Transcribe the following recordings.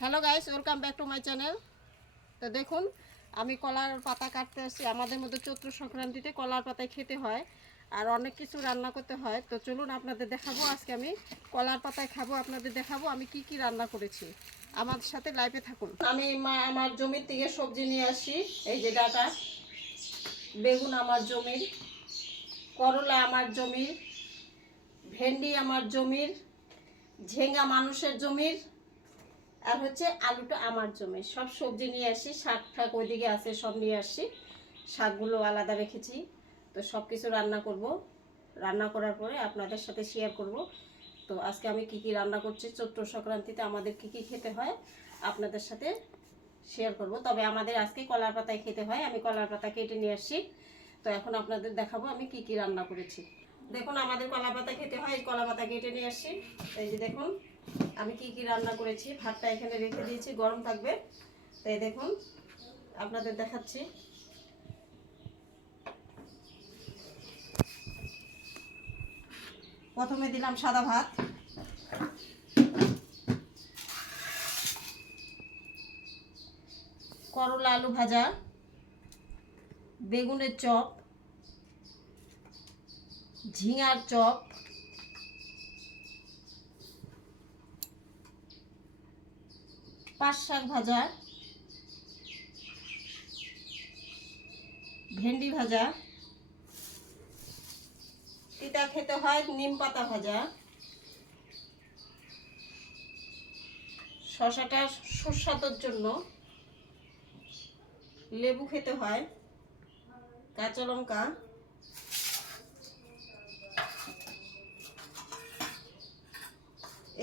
Hello guys, welcome back to my channel. তো দেখুন, আমি কলার পাতা কাটতে আসছি। আমাদের মধ্যে চৈত্র সংক্রান্তিতে কলার পাতায় খেতে হয় আর অনেক কিছু রান্না করতে হয়। তো চলুন আপনাদের দেখাবো, আজকে আমি কলার পাতায় খাবো, আপনাদের দেখাবো আমি কি কি রান্না করেছি। আমার সাথে লাইভে থাকুন। আমি আমার জমির থেকে সবজি নিয়ে আসি। এই যে ডাটা, বেগুন আমার জমির, করলা আমার জমির, ভেন্ডি আমার জমির, ঝিঙ্গা মানুষের জমির, আর হচ্ছে আলুটা আমার জমি। সব সবজি নিয়ে আসি, শাক ঠাক ওইদিকে আছে, সব নিয়ে আসি। শাকগুলো আলাদা রেখেছি। তো সব কিছু রান্না করব, রান্না করার পরে আপনাদের সাথে শেয়ার করব। তো আজকে আমি কি কি রান্না করছি, চৈত্র সংক্রান্তিতে আমাদের কি কি খেতে হয় আপনাদের সাথে শেয়ার করব। তবে আমাদের আজকে কলার পাতায় খেতে হয়, আমি কলার পাতা কেটে নিয়ে আসি। তো এখন আপনাদের দেখাবো আমি কি কি রান্না করেছি। দেখুন, আমাদের কলা পাতা খেতে হয়, কলা পাতা কেটে নিয়ে আসি। এই যে দেখুন আমি কি কি রান্না করেছি। ভাতটা এখানে রেখে দিয়েছি, গরম থাকবে। তাই দেখুন আপনাদের দেখাচ্ছি। প্রথমে দিলাম সাদা ভাত, করলা আলু ভাজা, বেগুনের চপ, ঝিঙার চপ, পাট শাক ভাজা, ভেন্ডি ভাজা, তিতা খেতে হয় নিম পাতা ভাজা, শসাটা সুস্বাদুর জন্য, লেবু খেতে হয়, কাঁচা লঙ্কা,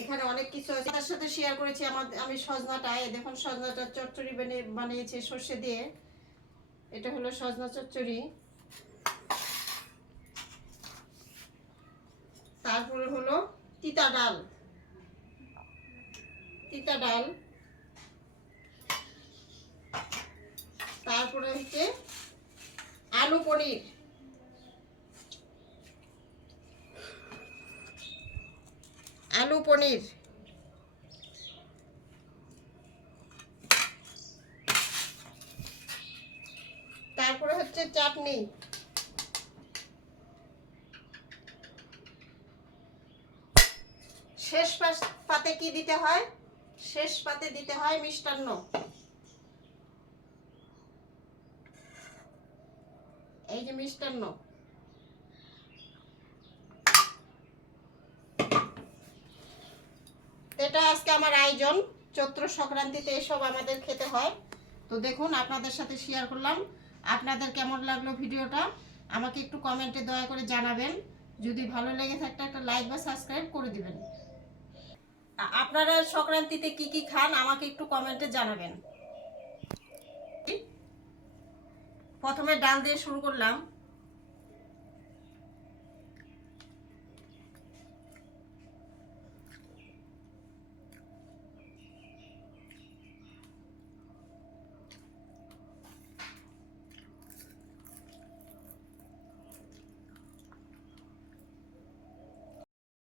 এখানে অনেক কিছু আছে তার সাথে শেয়ার করেছি। আমি সজনাটা, এই দেখুন সজনাটা চচ্চড়ি বানিয়েছি সর্ষে দিয়ে। এটা হলো সজনা চচ্চড়ি। তারপরে হলো তিতা ডাল, তিতা ডাল। তারপরে হচ্ছে আলু পনির, আলু পনির। তারপরে হচ্ছে চাটনি। শেষ পাতে কি দিতে হয়? শেষ পাতে দিতে হয় মিষ্টান্ন। এই যে মিষ্টান্ন। এটা আজকে আমার আয়োজন, চৈত্র সংক্রান্তিতে এসব আমাদের খেতে হয়। তো দেখুন আপনাদের সাথে শেয়ার করলাম। আপনাদের কেমন লাগলো ভিডিওটা আমাকে একটু কমেন্টে দয়া করে জানাবেন। যদি ভালো লেগে থাকে একটা লাইক বা সাবস্ক্রাইব করে দিবেন। আপনারা সংক্রান্তিতে কি কি খান আমাকে একটু কমেন্টে জানাবেন। প্রথমে ডাল দিয়ে শুরু করলাম।